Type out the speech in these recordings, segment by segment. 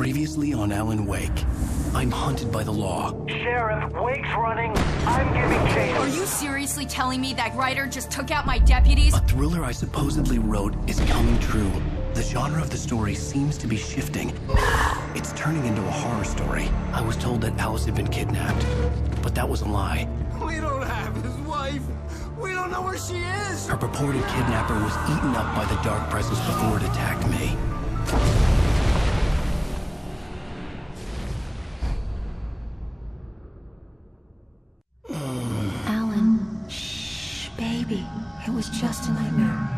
Previously on Alan Wake, I'm hunted by the law. Sheriff, Wake's running. I'm giving chase. Are you seriously telling me that writer just took out my deputies? A thriller I supposedly wrote is coming true. The genre of the story seems to be shifting. It's turning into a horror story. I was told that Alice had been kidnapped, but that was a lie. We don't have his wife. We don't know where she is. Her purported kidnapper was eaten up by the dark presence before it attacked me. Alan, shh, baby. It was just a nightmare.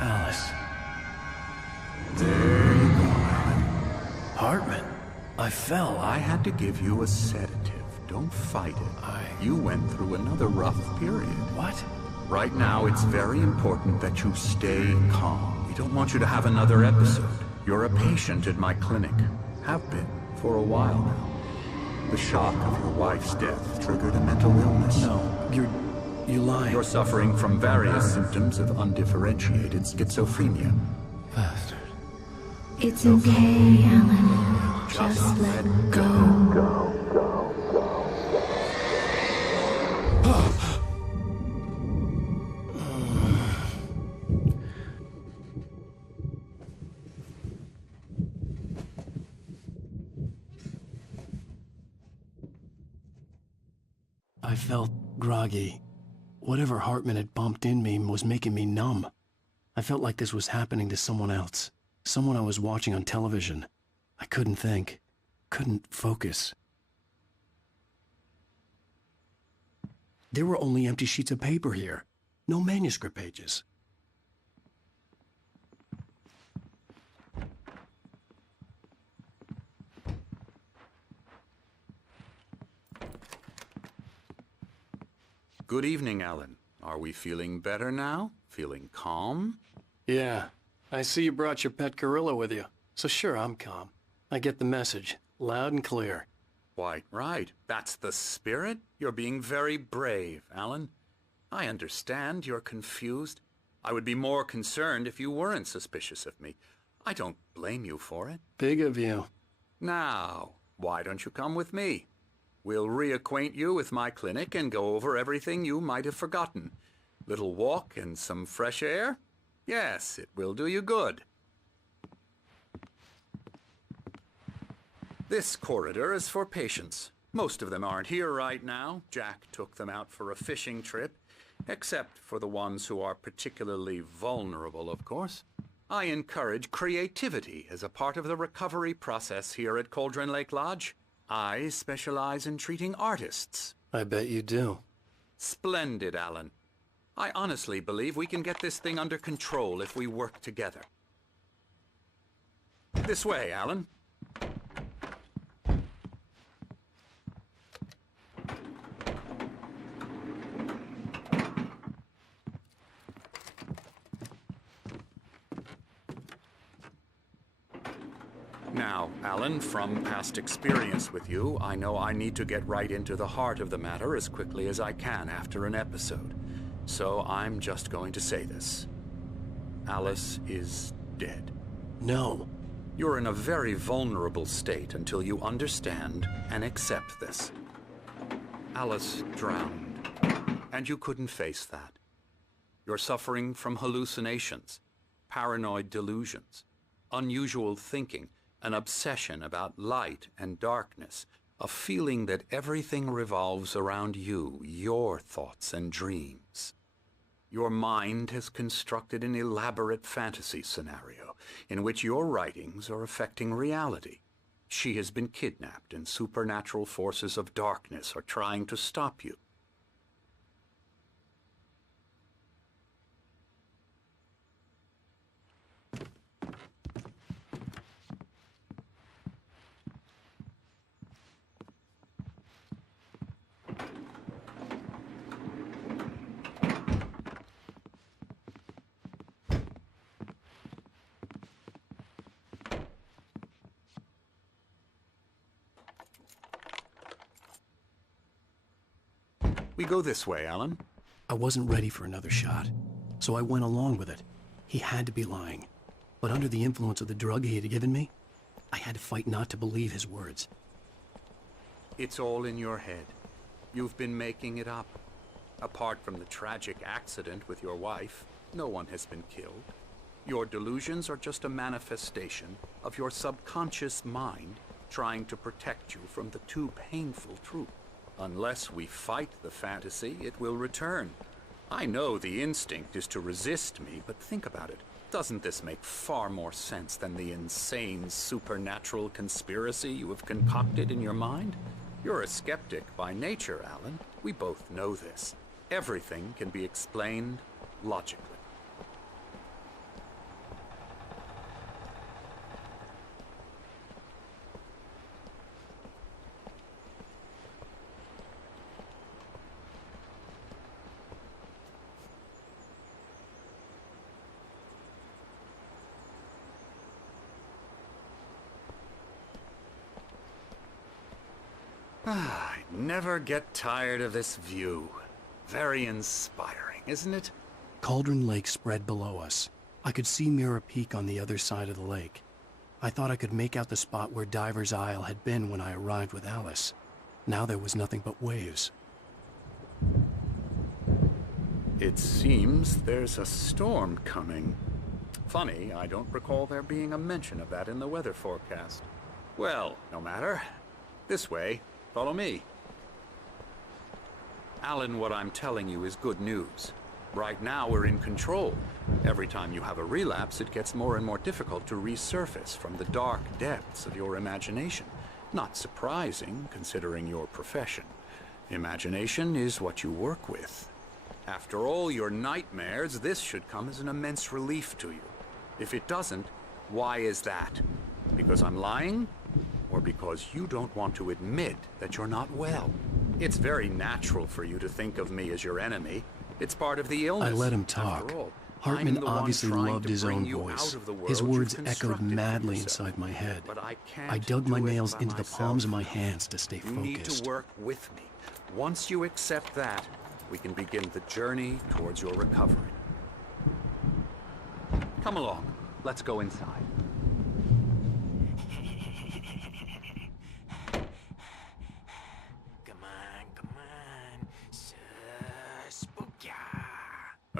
Alice. There you go, Alan. Hartman. I fell. I had to give you a sedative. Don't fight it. You went through another rough period. What? Right now, it's very important that you stay calm. We don't want you to have another episode. You're a patient at my clinic. Have been for a while now. The shock of your wife's death triggered a mental illness. No, you're lying. You're suffering from various symptoms of undifferentiated schizophrenia. Bastard. It's okay, Alan. Just let go. I felt groggy. Whatever Hartman had bumped in me was making me numb. I felt like this was happening to someone else. Someone I was watching on television. I couldn't think. Couldn't focus. There were only empty sheets of paper here. No manuscript pages. Good evening, Alan. Are we feeling better now? Feeling calm? Yeah. I see you brought your pet gorilla with you. So sure, I'm calm. I get the message. Loud and clear. Quite right. That's the spirit. You're being very brave, Alan. I understand you're confused. I would be more concerned if you weren't suspicious of me. I don't blame you for it. Big of you. Now, why don't you come with me? We'll reacquaint you with my clinic and go over everything you might have forgotten. Little walk and some fresh air? Yes, it will do you good. This corridor is for patients. Most of them aren't here right now. Jack took them out for a fishing trip, except for the ones who are particularly vulnerable, of course. I encourage creativity as a part of the recovery process here at Cauldron Lake Lodge. I specialize in treating artists. I bet you do. Splendid, Alan. I honestly believe we can get this thing under control if we work together. This way, Alan. Now, Alan, from past experience with you, I know I need to get right into the heart of the matter as quickly as I can after an episode. So I'm just going to say this. Alice is dead. No. You're in a very vulnerable state until you understand and accept this. Alice drowned, and you couldn't face that. You're suffering from hallucinations, paranoid delusions, unusual thinking, an obsession about light and darkness, a feeling that everything revolves around you, your thoughts and dreams. Your mind has constructed an elaborate fantasy scenario in which your writings are affecting reality. She has been kidnapped and supernatural forces of darkness are trying to stop you. We go this way, Alan. I wasn't ready for another shot, so I went along with it. He had to be lying. But under the influence of the drug he had given me, I had to fight not to believe his words. It's all in your head. You've been making it up. Apart from the tragic accident with your wife, no one has been killed. Your delusions are just a manifestation of your subconscious mind trying to protect you from the too painful truth. Unless we fight the fantasy, it will return. I know the instinct is to resist me, but think about it. Doesn't this make far more sense than the insane supernatural conspiracy you have concocted in your mind? You're a skeptic by nature, Alan. We both know this. Everything can be explained logically. I never get tired of this view. Very inspiring, isn't it? Cauldron Lake spread below us. I could see Mirror Peak on the other side of the lake. I thought I could make out the spot where Diver's Isle had been when I arrived with Alice. Now there was nothing but waves. It seems there's a storm coming. Funny, I don't recall there being a mention of that in the weather forecast. Well, no matter. This way. Follow me. Alan, what I'm telling you is good news. Right now, we're in control. Every time you have a relapse, it gets more and more difficult to resurface from the dark depths of your imagination. Not surprising, considering your profession. Imagination is what you work with. After all your nightmares, this should come as an immense relief to you. If it doesn't, why is that? Because I'm lying? Or because you don't want to admit that you're not well? It's very natural for you to think of me as your enemy. It's part of the illness. I let him talk. Hartman obviously loved his own voice. His words echoed madly inside my head. I dug my nails into the palms of my hands to stay focused. You need to work with me. Once you accept that, we can begin the journey towards your recovery. Come along. Let's go inside.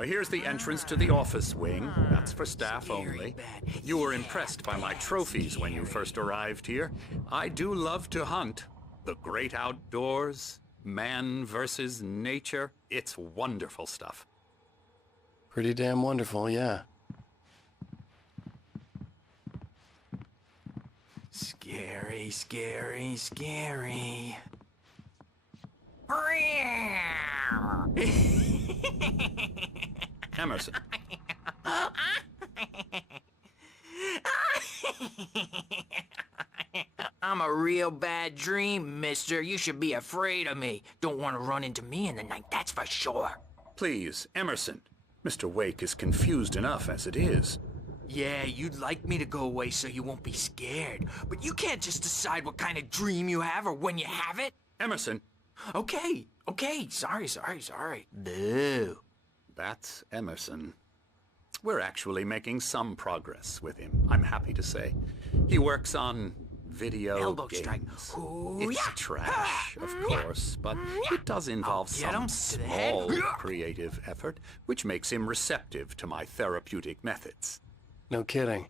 Here's the entrance to the office wing. That's for staff only. You were impressed by my trophies when you first arrived here. I do love to hunt. The great outdoors, man versus nature. It's wonderful stuff. Pretty damn wonderful, yeah. Scary, scary, scary. Emerson. I'm a real bad dream, mister. You should be afraid of me. Don't want to run into me in the night, that's for sure. Please, Emerson. Mr. Wake is confused enough as it is. Yeah, you'd like me to go away so you won't be scared. But you can't just decide what kind of dream you have or when you have it. Emerson. Okay. Sorry. Boo. That's Emerson. We're actually making some progress with him, I'm happy to say. He works on video Elbow games. strike. It's trash, of course, but it does involve some small creative effort, which makes him receptive to my therapeutic methods. No kidding.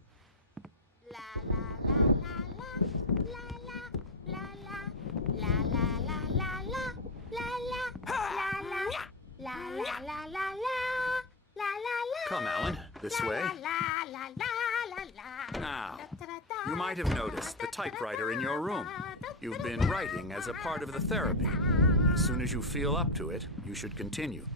Come, Alan, this way. Now, you might have noticed the typewriter in your room. You've been writing as a part of the therapy. As soon as you feel up to it, you should continue.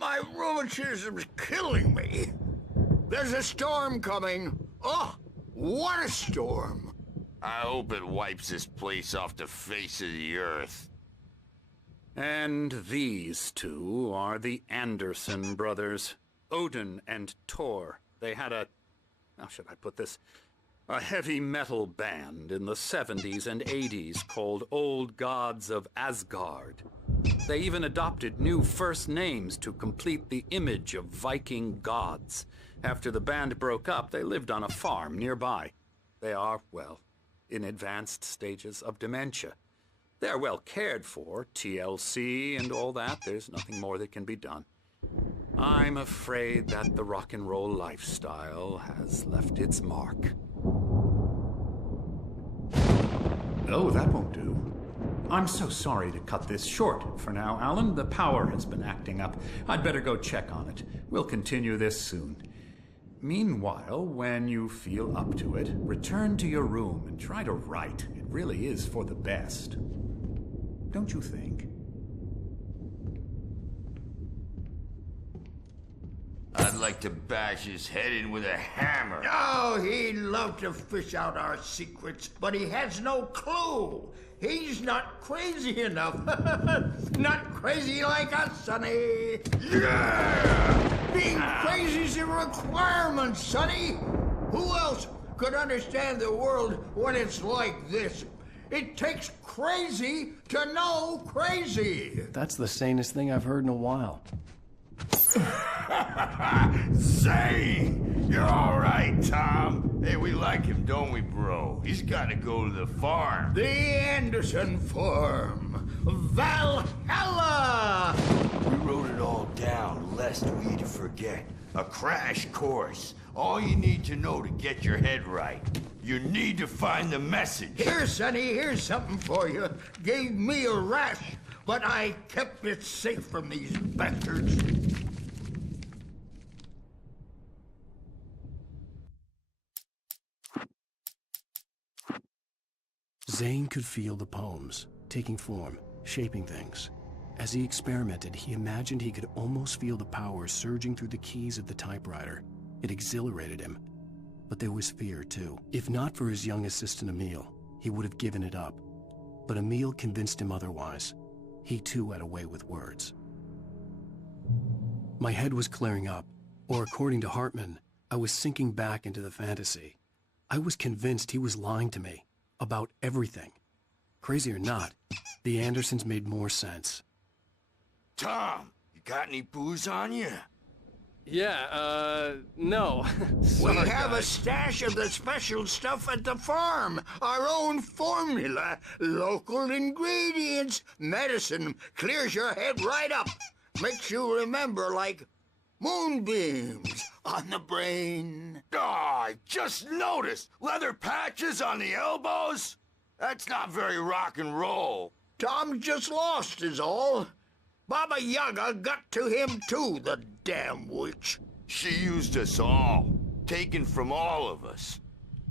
My rheumatism's killing me. There's a storm coming. Oh, what a storm! I hope it wipes this place off the face of the earth. And these two are the Anderson brothers, Odin and Thor. They had how should I put this? A heavy metal band in the 70s and 80s called Old Gods of Asgard. They even adopted new first names to complete the image of Viking gods. After the band broke up, they lived on a farm nearby. They are, well, in advanced stages of dementia. They're well cared for, TLC and all that. There's nothing more that can be done. I'm afraid that the rock and roll lifestyle has left its mark. Oh, that won't do. I'm so sorry to cut this short for now, Alan. The power has been acting up. I'd better go check on it. We'll continue this soon. Meanwhile, when you feel up to it, return to your room and try to write. It really is for the best. Don't you think? I'd like to bash his head in with a hammer. Oh, he'd love to fish out our secrets, but he has no clue. He's not crazy enough. Not crazy like us, Sonny. Yeah! Being crazy's a requirement, Sonny. Who else could understand the world when it's like this? It takes crazy to know crazy. That's the sanest thing I've heard in a while. Zane! You're all right, Tom. Hey, we like him, don't we, bro? He's got to go to the farm. The Anderson farm. Valhalla! We wrote it all down, lest we'd forget. A crash course. All you need to know to get your head right. You need to find the message. Here, Sonny, here's something for you. Gave me a rash, but I kept it safe from these bastards. Zane could feel the poems, taking form, shaping things. As he experimented, he imagined he could almost feel the power surging through the keys of the typewriter. It exhilarated him. But there was fear, too. If not for his young assistant Emil, he would have given it up. But Emil convinced him otherwise. He too had a way with words. My head was clearing up, or according to Hartman, I was sinking back into the fantasy. I was convinced he was lying to me, about everything. Crazy or not, the Andersons made more sense. Tom, you got any booze on you? Yeah, no. We have a stash of the special stuff at the farm. Our own formula. Local ingredients. Medicine clears your head right up. Makes you remember like moonbeams on the brain. Oh, I just noticed. Leather patches on the elbows? That's not very rock and roll. Tom just lost is all. Baba Yaga got to him too, the damn witch. She used us all. Taken from all of us.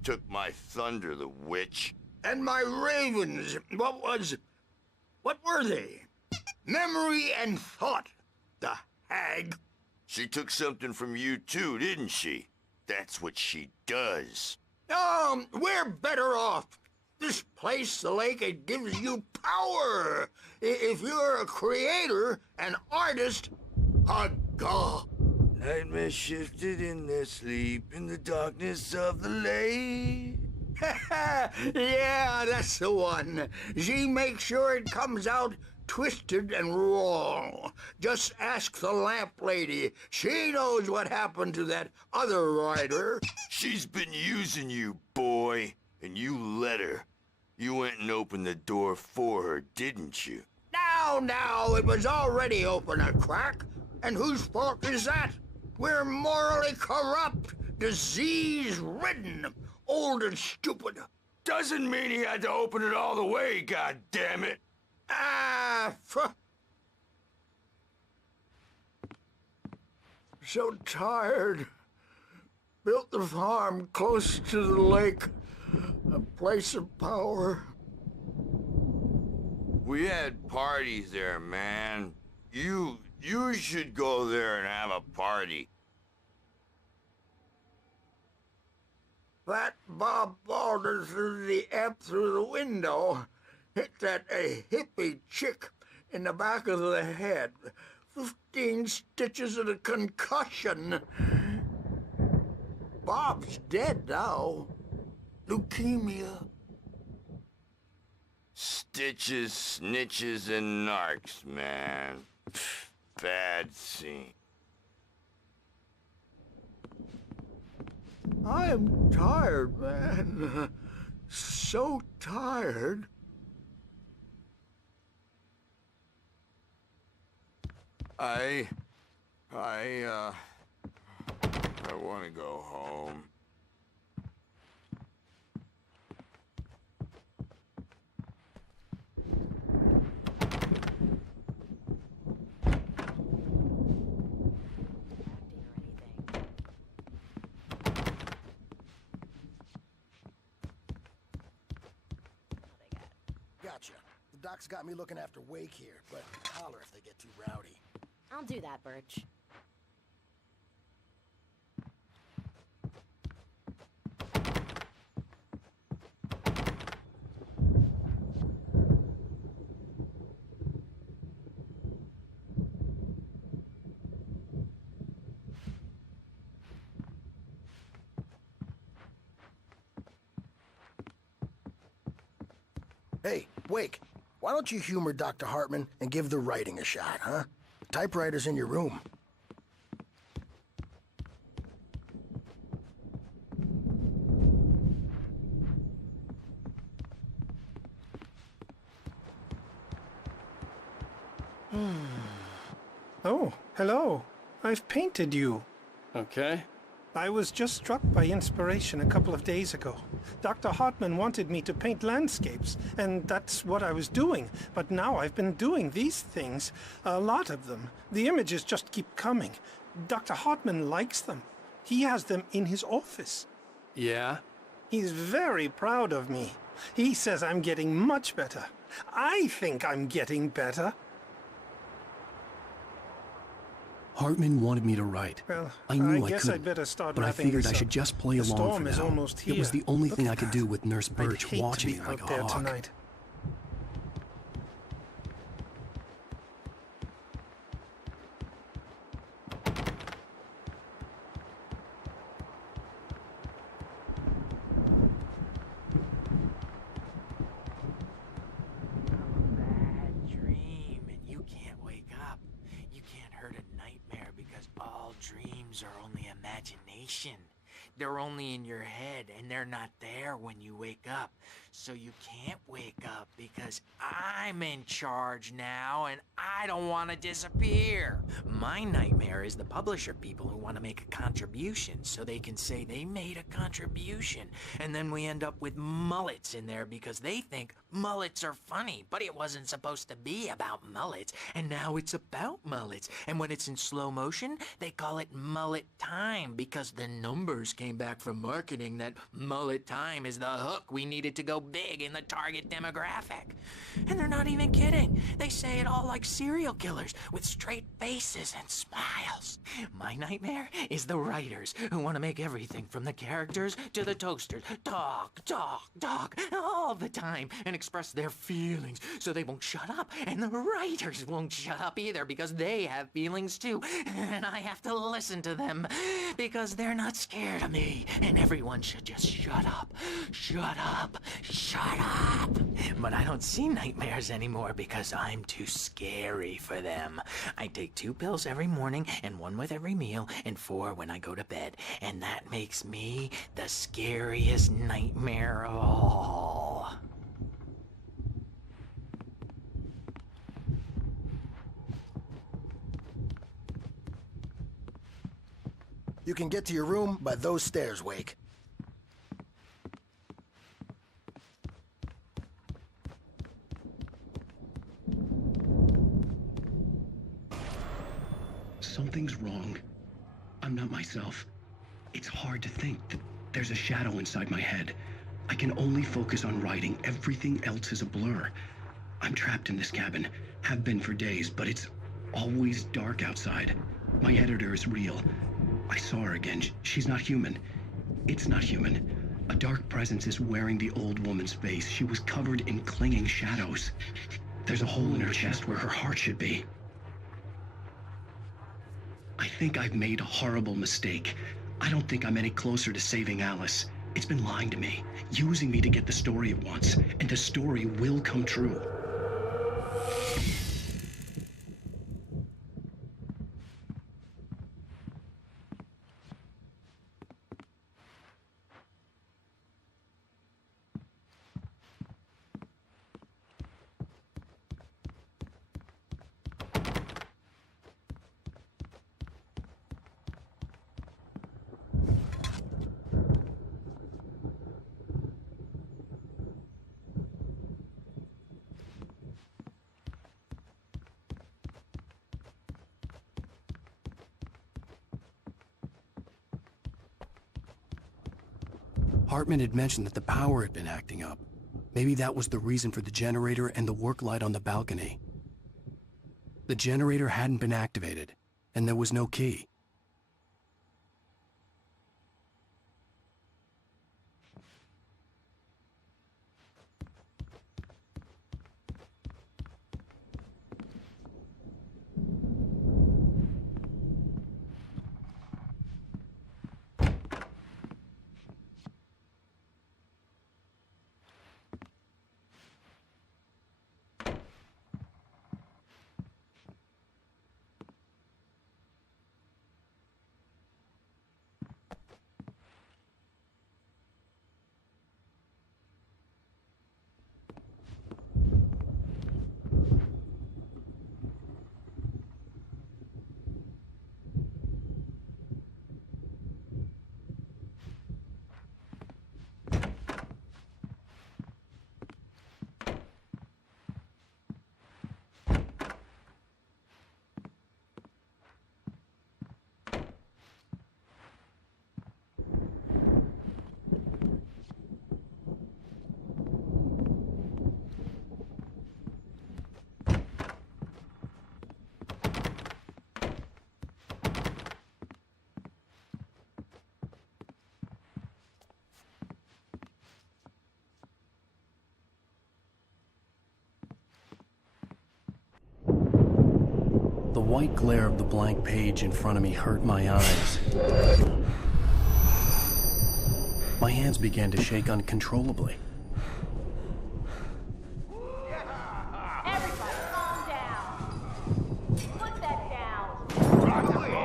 Took my thunder, the witch. And my ravens. What were they? Memory and thought. The hag. She took something from you too, didn't she? That's what she does. We're better off. This place, the lake, it gives you power. If you're a creator, an artist, a god. Nightmare shifted in their sleep in the darkness of the lake. Yeah, that's the one. She makes sure it comes out twisted and raw. Just ask the lamp lady. She knows what happened to that other rider. She's been using you, boy. And you let her. You went and opened the door for her, didn't you? Now, it was already open a crack. And whose fault is that? We're morally corrupt, disease-ridden, old and stupid. Doesn't mean he had to open it all the way, goddammit. So tired. Built the farm close to the lake. A place of power. We had parties there, man. You should go there and have a party. That Bob Balder threw the app through the window. Hit that hippie chick in the back of the head. 15 stitches and a concussion. Bob's dead now. Leukemia. Stitches, snitches, and narcs, man. Pfft, bad scene. I am tired, man. So tired. I want to go home. Gotcha. The doc's got me looking after Wake here, but holler if they get too rowdy. I'll do that, Birch. Hey, Wake, why don't you humor Dr. Hartman and give the writing a shot, huh? Typewriter's in your room. Oh, hello. I've painted you. Okay. I was just struck by inspiration a couple of days ago. Dr. Hartman wanted me to paint landscapes, and that's what I was doing. But now I've been doing these things, a lot of them. The images just keep coming. Dr. Hartman likes them. He has them in his office. Yeah? He's very proud of me. He says I'm getting much better. I think I'm getting better. Hartman wanted me to write. Well, I knew I guess couldn't, I'd better start but I wrapping figured this I should up. just play The along for storm is now. almost here. It was the only Look thing at I could that. do with Nurse I'd Birch hate watching to me be like out a there hawk. tonight. Bad dream, and you can't wake up. You can't hurt a nightmare because all dreams are only imagination. They're only in your head, and they're not there when you wake up. So you can't wake up because I'm in charge now, and I don't want to disappear. My nightmare is the publisher people who want to make a contribution so they can say they made a contribution. And then we end up with mullets in there because they think mullets are funny, but it wasn't supposed to be about mullets, and now it's about mullets. And when it's in slow motion, they call it mullet time because the numbers came back from marketing that mullet time is the hook we needed to go big in the target demographic. And they're not even kidding. They say it all like serial killers with straight faces and smiles. My nightmare is the writers who want to make everything from the characters to the toasters talk all the time and express their feelings so they won't shut up, and the writers won't shut up either because they have feelings too, and I have to listen to them because they're not scared of me, and everyone should just shut up. But I don't see nightmares anymore because I'm too scary for them. I take 2 pills every morning and 1 with every meal and 4 when I go to bed, and that makes me the scariest nightmare of all. You can get to your room by those stairs, Wake. Something's wrong. I'm not myself. It's hard to think that there's a shadow inside my head. I can only focus on writing. Everything else is a blur. I'm trapped in this cabin. Have been for days, but it's always dark outside. My editor is real. I saw her again. She's not human. It's not human. A dark presence is wearing the old woman's face. She was covered in clinging shadows. There's a hole in her chest where her heart should be. I think I've made a horrible mistake. I don't think I'm any closer to saving Alice. It's been lying to me, using me to get the story it wants, and the story will come true. Hartman had mentioned that the power had been acting up. Maybe that was the reason for the generator and the work light on the balcony. The generator hadn't been activated, and there was no key. The white glare of the blank page in front of me hurt my eyes. My hands began to shake uncontrollably. Everybody, calm down. Put that down.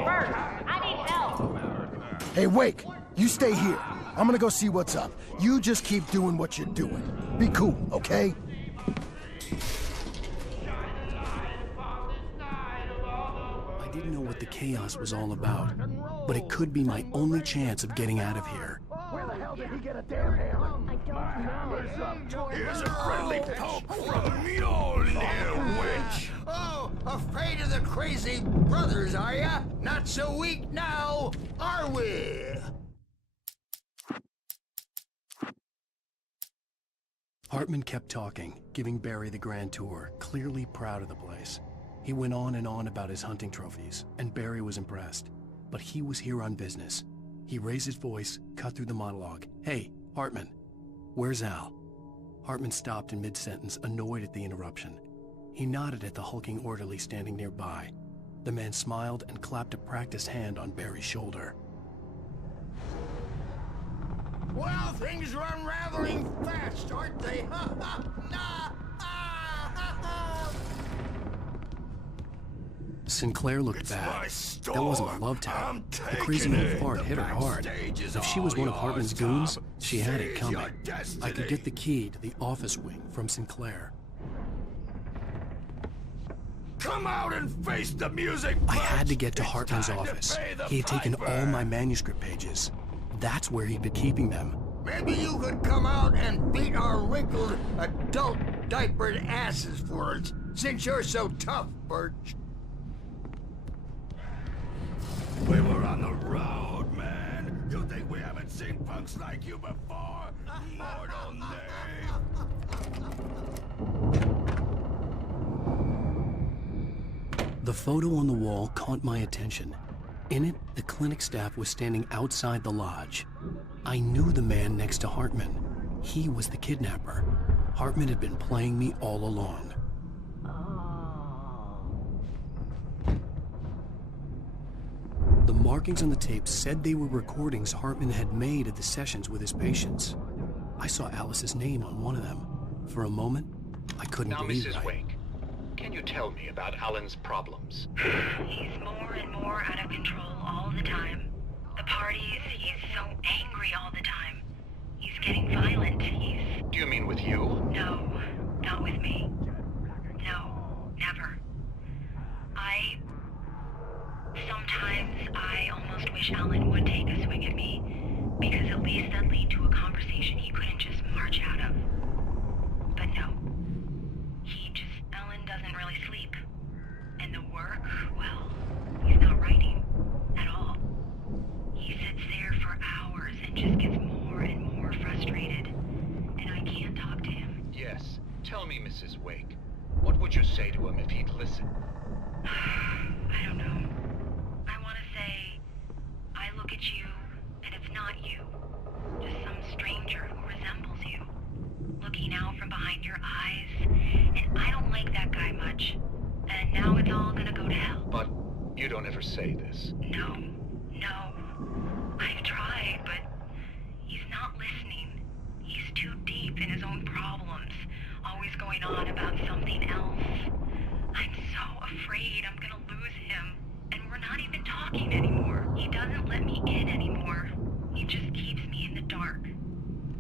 Bert, I need help. Hey, Wake, you stay here. I'm gonna go see what's up. You just keep doing what you're doing. Be cool, okay? I didn't know what the chaos was all about, but it could be my only chance of getting out of here. Where the hell did he get a damn hammer? I don't know. Here's a friendly poke from Mjolnir, wench. Oh, afraid of the crazy brothers, are ya? Not so weak now, are we? Hartman kept talking, giving Barry the grand tour, clearly proud of the place. He went on and on about his hunting trophies, and Barry was impressed. But he was here on business. He raised his voice, cut through the monologue. Hey, Hartman, where's Al? Hartman stopped in mid-sentence, annoyed at the interruption. He nodded at the hulking orderly standing nearby. The man smiled and clapped a practiced hand on Barry's shoulder. Well, things are unraveling fast, aren't they? Sinclair looked bad. That wasn't a love tap. The crazy new fart hit her hard. If she was one of Hartman's goons, she had it coming. I could get the key to the office wing from Sinclair. Come out and face the music! I had to get to Hartman's office. He had taken all my manuscript pages. That's where he'd been keeping them. Maybe you could come out and beat our wrinkled, adult, diapered asses for us, since you're so tough, Birch. We were on the road, man. You think we haven't seen punks like you before? Mortal name. The photo on the wall caught my attention. In it, the clinic staff was standing outside the lodge. I knew the man next to Hartman. He was the kidnapper. Hartman had been playing me all along. The markings on the tape said they were recordings Hartman had made at the sessions with his patients. I saw Alice's name on one of them. For a moment, I couldn't believe it. Now, Mrs. Wake, can you tell me about Alan's problems? He's more and more out of control all the time. The parties, he's so angry all the time. He's getting violent. Do you mean with you? No, not with me. No, never. Sometimes I almost wish Alan would take a swing at me, because at least that'd lead to a conversation he couldn't just march out of. But no. Alan doesn't really sleep. And the work, well, he's not writing at all. He sits there for hours and just gets more and more frustrated. And I can't talk to him. Yes. Tell me, Mrs. Wake, what would you say to him if he'd listen? I don't know. I want to say, I look at you, and it's not you. Just some stranger who resembles you. Looking out from behind your eyes, and I don't like that guy much. And now it's all gonna go to hell. But you don't ever say this. No. I've tried, but he's not listening. He's too deep in his own problems, always going on about something else. I'm so afraid I'm gonna lose him, and we're not even talking anymore. He doesn't let me in anymore. He just keeps me in the dark.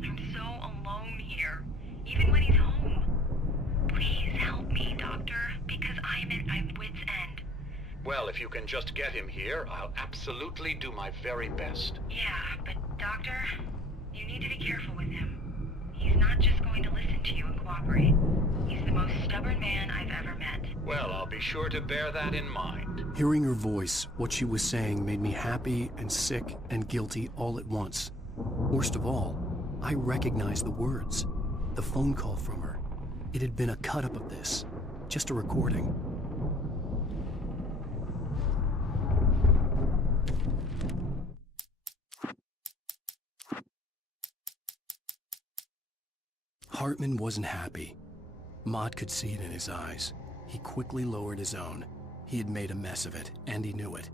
I'm so alone here, even when he's home. Please help me, Doctor, because I'm at my wit's end. Well, if you can just get him here, I'll absolutely do my very best. Yeah, but Doctor, you need to be careful with him. He's not just going to listen to you and cooperate. He's the most stubborn man I've ever met. Well, I'll be sure to bear that in mind. Hearing her voice, what she was saying made me happy and sick and guilty all at once. Worst of all, I recognized the words. The phone call from her. It had been a cut-up of this. Just a recording. Hartman wasn't happy. Maud could see it in his eyes. He quickly lowered his own. He had made a mess of it, and he knew it.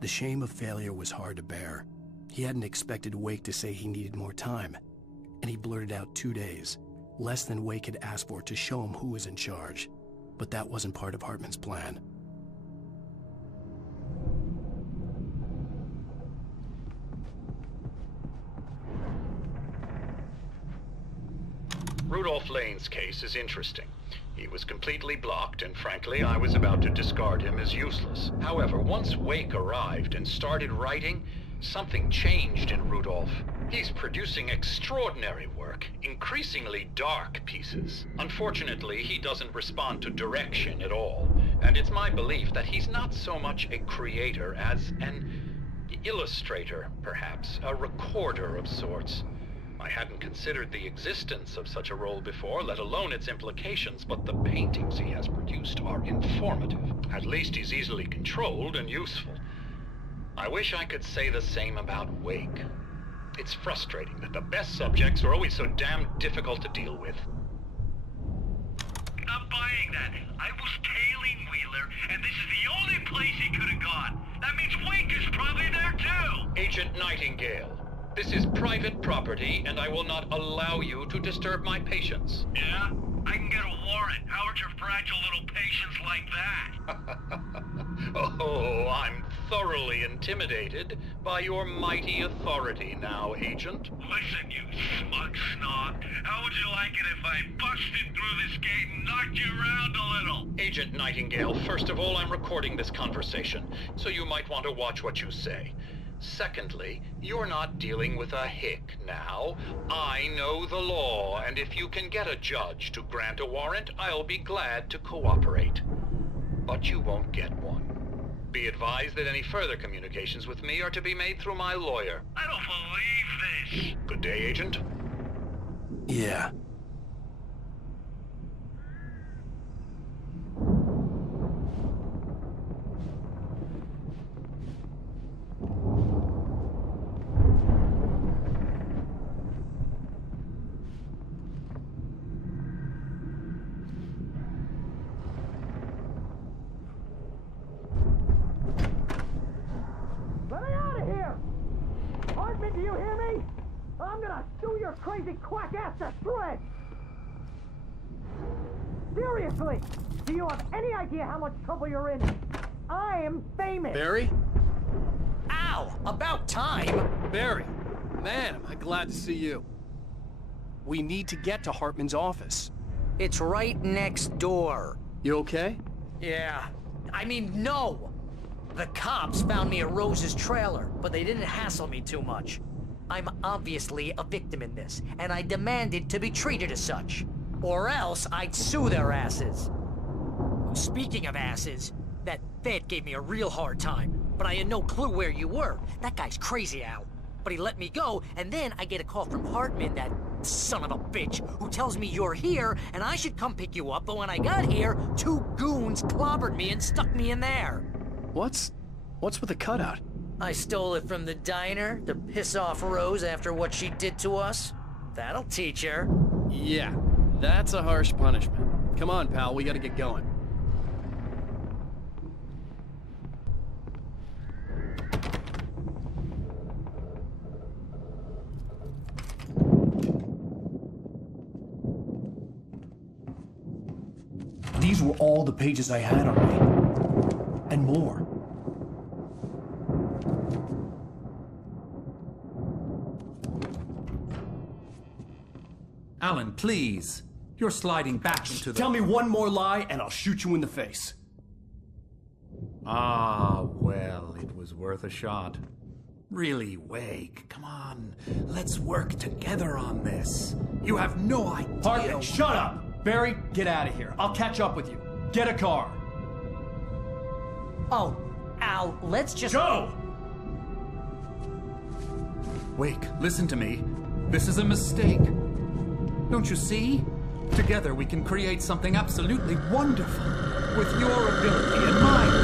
The shame of failure was hard to bear. He hadn't expected Wake to say he needed more time, and he blurted out 2 days, less than Wake had asked for, to show him who was in charge. But that wasn't part of Hartman's plan. Rudolph Lane's case is interesting. He was completely blocked, and frankly, I was about to discard him as useless. However, once Wake arrived and started writing, something changed in Rudolph. He's producing extraordinary work, increasingly dark pieces. Unfortunately, he doesn't respond to direction at all, and it's my belief that he's not so much a creator as an illustrator, perhaps, a recorder of sorts. I hadn't considered the existence of such a role before, let alone its implications, but the paintings he has produced are informative. At least he's easily controlled and useful. I wish I could say the same about Wake. It's frustrating that the best subjects are always so damn difficult to deal with. Not buying that. I was tailing Wheeler, and this is the only place he could have gone. That means Wake is probably there too! Agent Nightingale. This is private property, and I will not allow you to disturb my patients. Yeah? I can get a warrant. How would your fragile little patients like that? Oh, I'm thoroughly intimidated by your mighty authority now, Agent. Listen, you smug snob. How would you like it if I busted through this gate and knocked you around a little? Agent Nightingale, first of all, I'm recording this conversation, so you might want to watch what you say. Secondly, you're not dealing with a hick now. I know the law, and if you can get a judge to grant a warrant, I'll be glad to cooperate. But you won't get one. Be advised that any further communications with me are to be made through my lawyer. I don't believe this. Good day, Agent. Yeah. gonna chew your crazy quack ass to shreds! Seriously, do you have any idea how much trouble you're in? I'm famous! Barry? Ow! About time! Barry! Man, am I glad to see you. We need to get to Hartman's office. It's right next door. You okay? Yeah. I mean, no! The cops found me at Rose's trailer, but they didn't hassle me too much. I'm obviously a victim in this, and I demanded to be treated as such. Or else I'd sue their asses. Speaking of asses, that vet gave me a real hard time, but I had no clue where you were. That guy's crazy, Al. But he let me go, and then I get a call from Hartman, that son of a bitch, who tells me you're here, and I should come pick you up, but when I got here, 2 goons clobbered me and stuck me in there. What's with the cutout? I stole it from the diner to piss off Rose after what she did to us. That'll teach her. Yeah, that's a harsh punishment. Come on, pal, we gotta get going. These were all the pages I had on me. And more. Alan, please. You're sliding back into the... Tell me one more lie and I'll shoot you in the face. Ah, well, it was worth a shot. Really, Wake, come on. Let's work together on this. You have no idea... Hartman, shut up! Barry, get out of here. I'll catch up with you. Get a car. Oh, Al, let's just... Go! Wake, listen to me. This is a mistake. Don't you see? Together we can create something absolutely wonderful. With your ability and mine.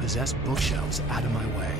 Possessed bookshelves out of my way.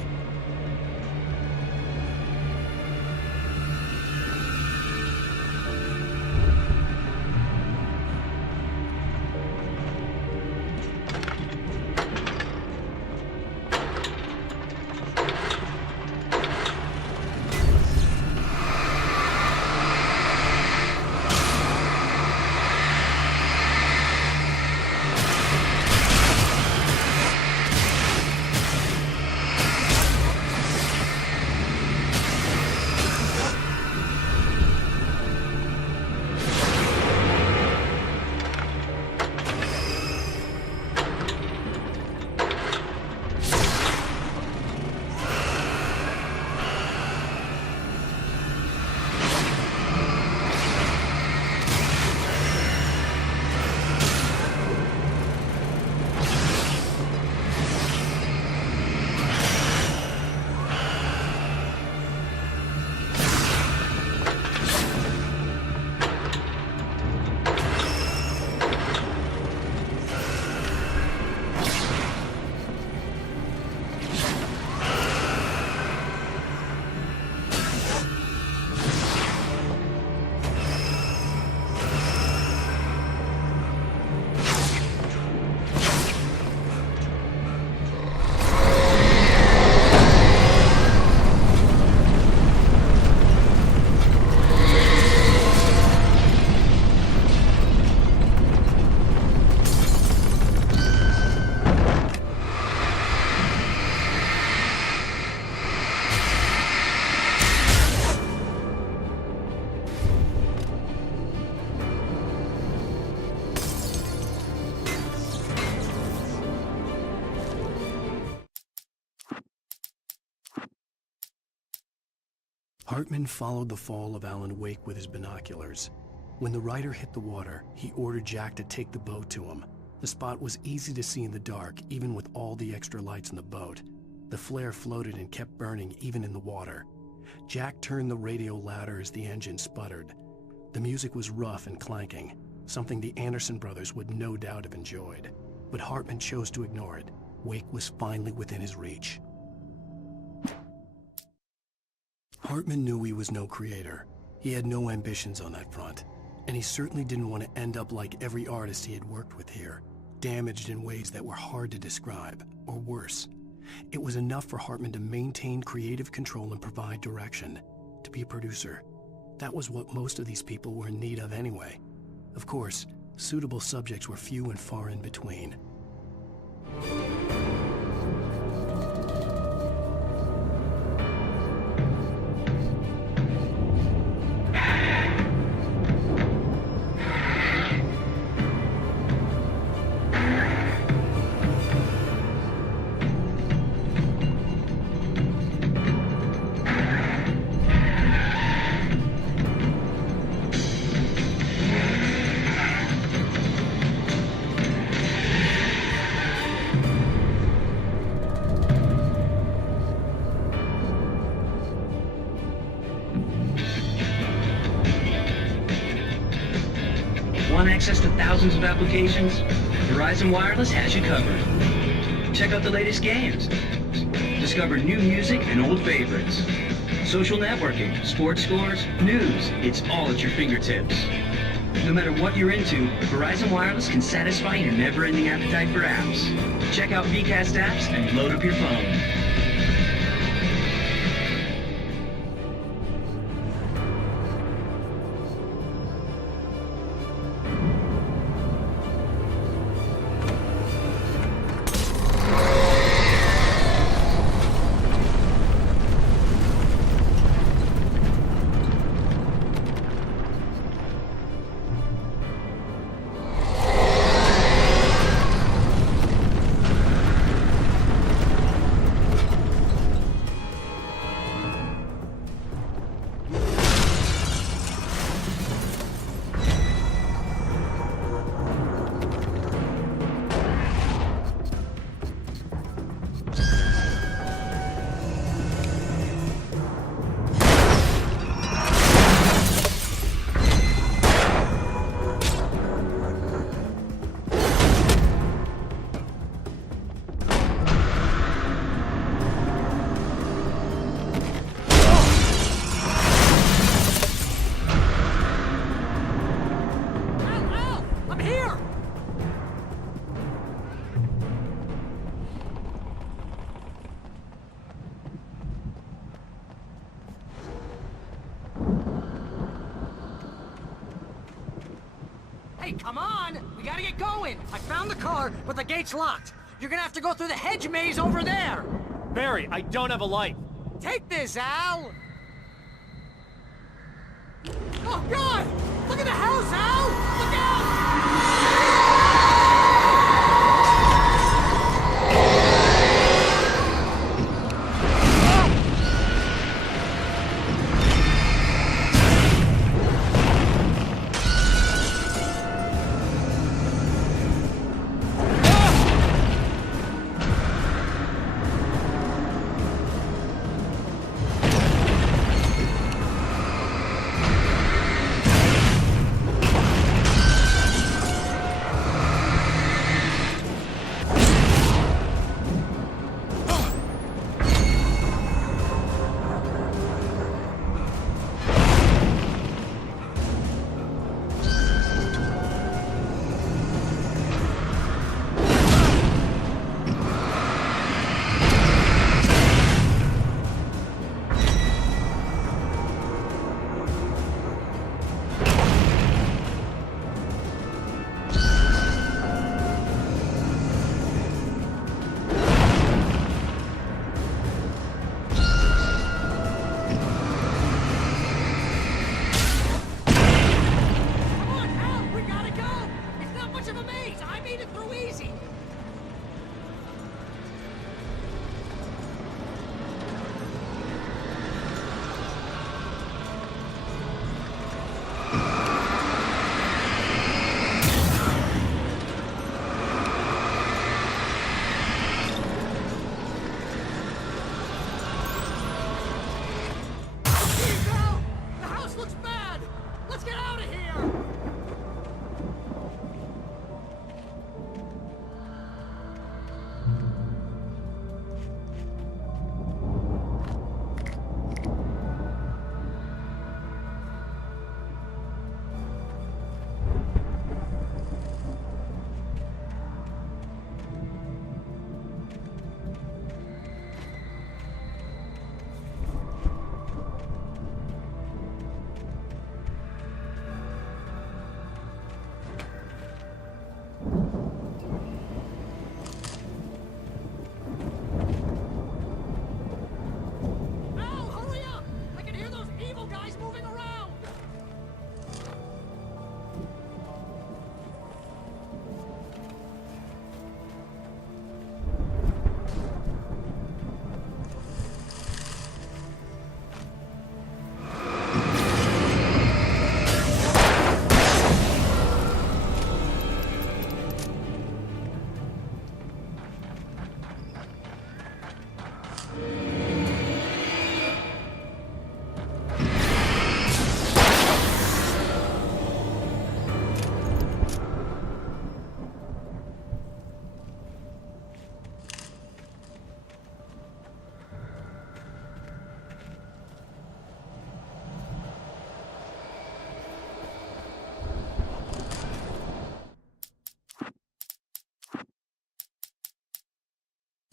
Hartman followed the fall of Alan Wake with his binoculars. When the rider hit the water, he ordered Jack to take the boat to him. The spot was easy to see in the dark, even with all the extra lights in the boat. The flare floated and kept burning even in the water. Jack turned the radio louder as the engine sputtered. The music was rough and clanking, something the Anderson brothers would no doubt have enjoyed. But Hartman chose to ignore it. Wake was finally within his reach. Hartman knew he was no creator. He had no ambitions on that front, and he certainly didn't want to end up like every artist he had worked with here, damaged in ways that were hard to describe, or worse. It was enough for Hartman to maintain creative control and provide direction, to be a producer. That was what most of these people were in need of anyway. Of course, suitable subjects were few and far in between. Want access to thousands of applications? Verizon Wireless has you covered. Check out the latest games. Discover new music and old favorites. Social networking, sports scores, news. It's all at your fingertips. No matter what you're into, Verizon Wireless can satisfy your never-ending appetite for apps. Check out VCast apps and load up your phone. Hey, come on! We gotta get going! I found the car, but the gate's locked. You're gonna have to go through the hedge maze over there! Barry, I don't have a light. Take this, Al! Oh, God! Look at the house, Al! Look out!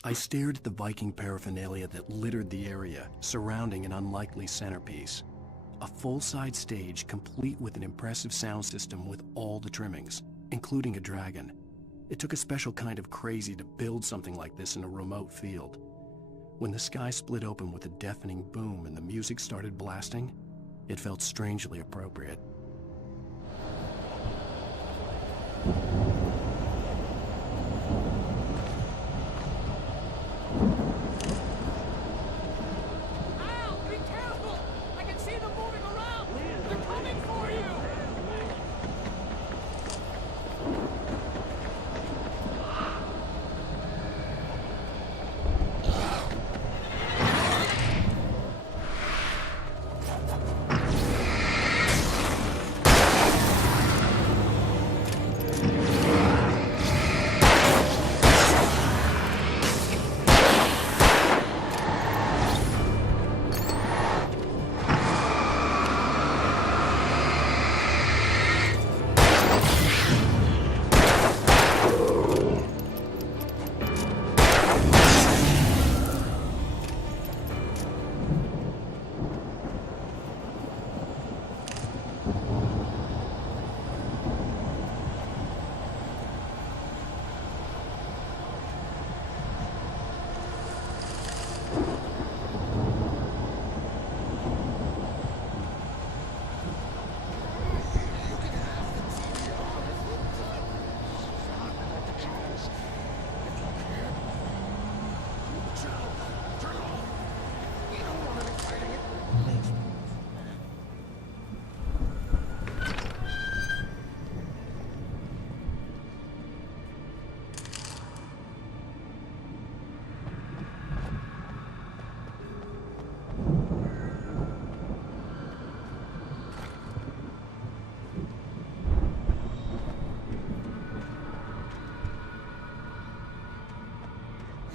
I stared at the Viking paraphernalia that littered the area, surrounding an unlikely centerpiece. A full-size stage complete with an impressive sound system with all the trimmings, including a dragon. It took a special kind of crazy to build something like this in a remote field. When the sky split open with a deafening boom and the music started blasting, it felt strangely appropriate. Al, be careful! I can see them moving around! They're coming for you!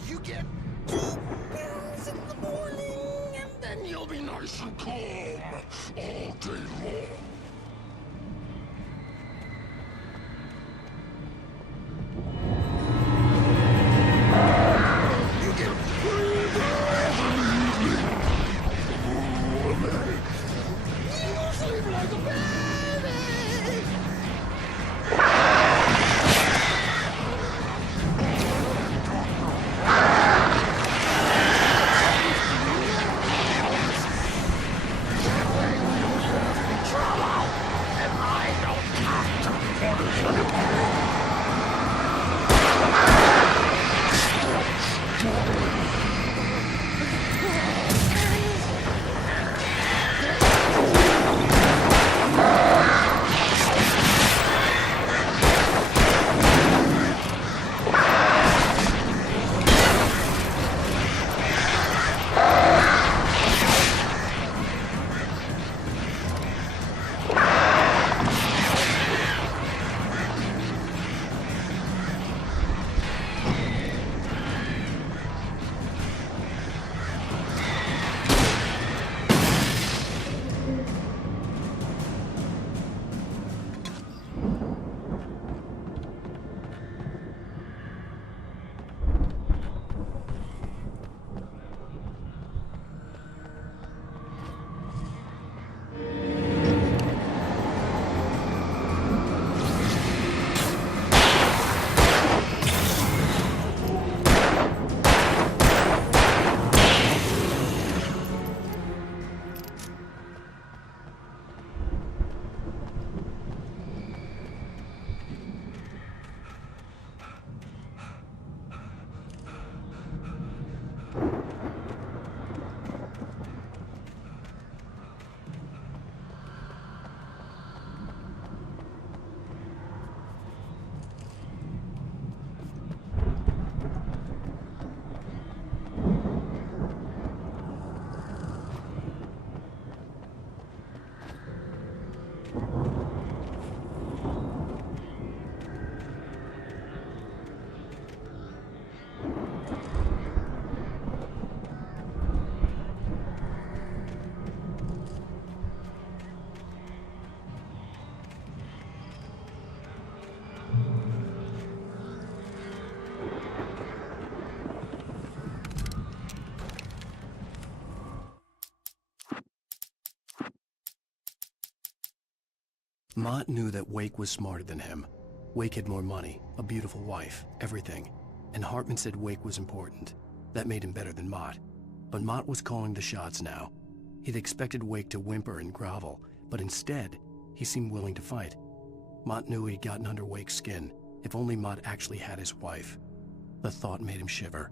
You get 2 pills in the morning, and then you'll be nice and calm all day long. You get 3 pills in the evening. You sleep like a baby. Trouble! Mott knew that Wake was smarter than him. Wake had more money, a beautiful wife, everything. And Hartman said Wake was important. That made him better than Mott. But Mott was calling the shots now. He'd expected Wake to whimper and grovel, but instead, he seemed willing to fight. Mott knew he'd gotten under Wake's skin. If only Mott actually had his wife. The thought made him shiver.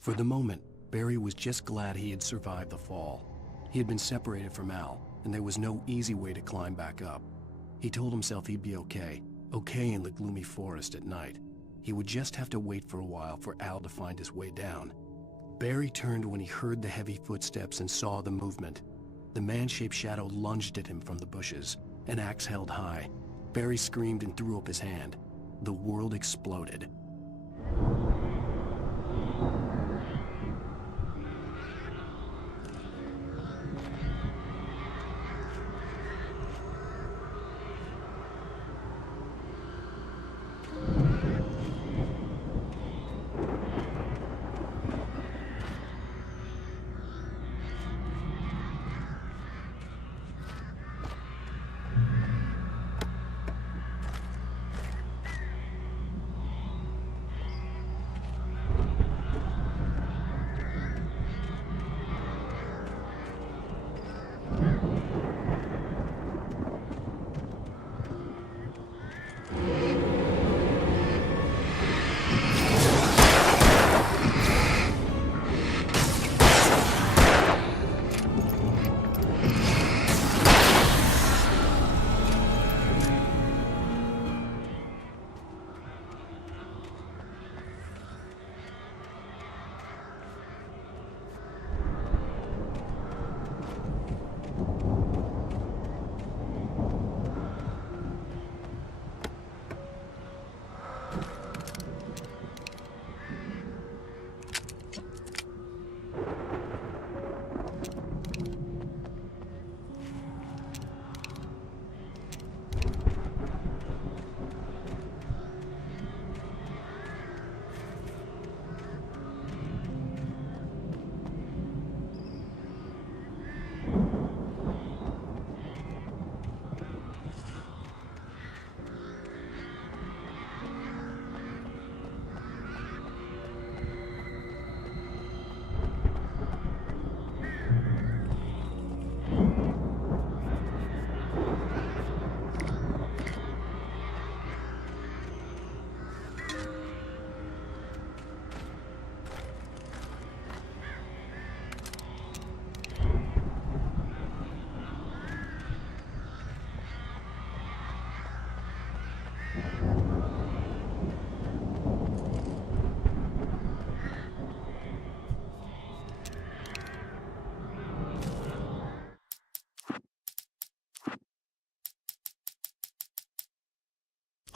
For the moment, Barry was just glad he had survived the fall. He had been separated from Al, and there was no easy way to climb back up. He told himself he'd be okay in the gloomy forest at night. He would just have to wait for a while for Al to find his way down. Barry turned when he heard the heavy footsteps and saw the movement. The man-shaped shadow lunged at him from the bushes, an axe held high. Barry screamed and threw up his hand. The world exploded.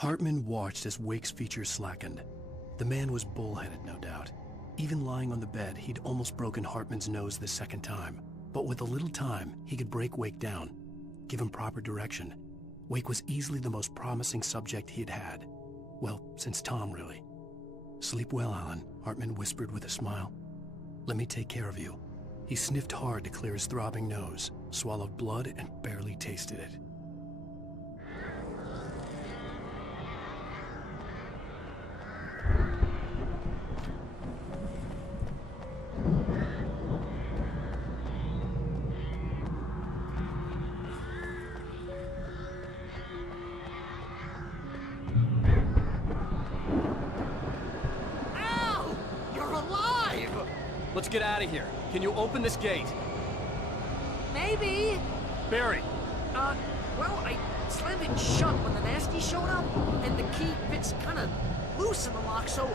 Hartman watched as Wake's features slackened. The man was bullheaded, no doubt. Even lying on the bed, he'd almost broken Hartman's nose the second time. But with a little time, he could break Wake down, give him proper direction. Wake was easily the most promising subject he had had. Well, since Tom, really. "Sleep well, Alan," Hartman whispered with a smile. "Let me take care of you." He sniffed hard to clear his throbbing nose, swallowed blood, and barely tasted it. Let's get out of here. Can you open this gate? Maybe. Barry. Well, I slammed it shut when the nasty showed up, and the key fits kind of loose in the lock, so,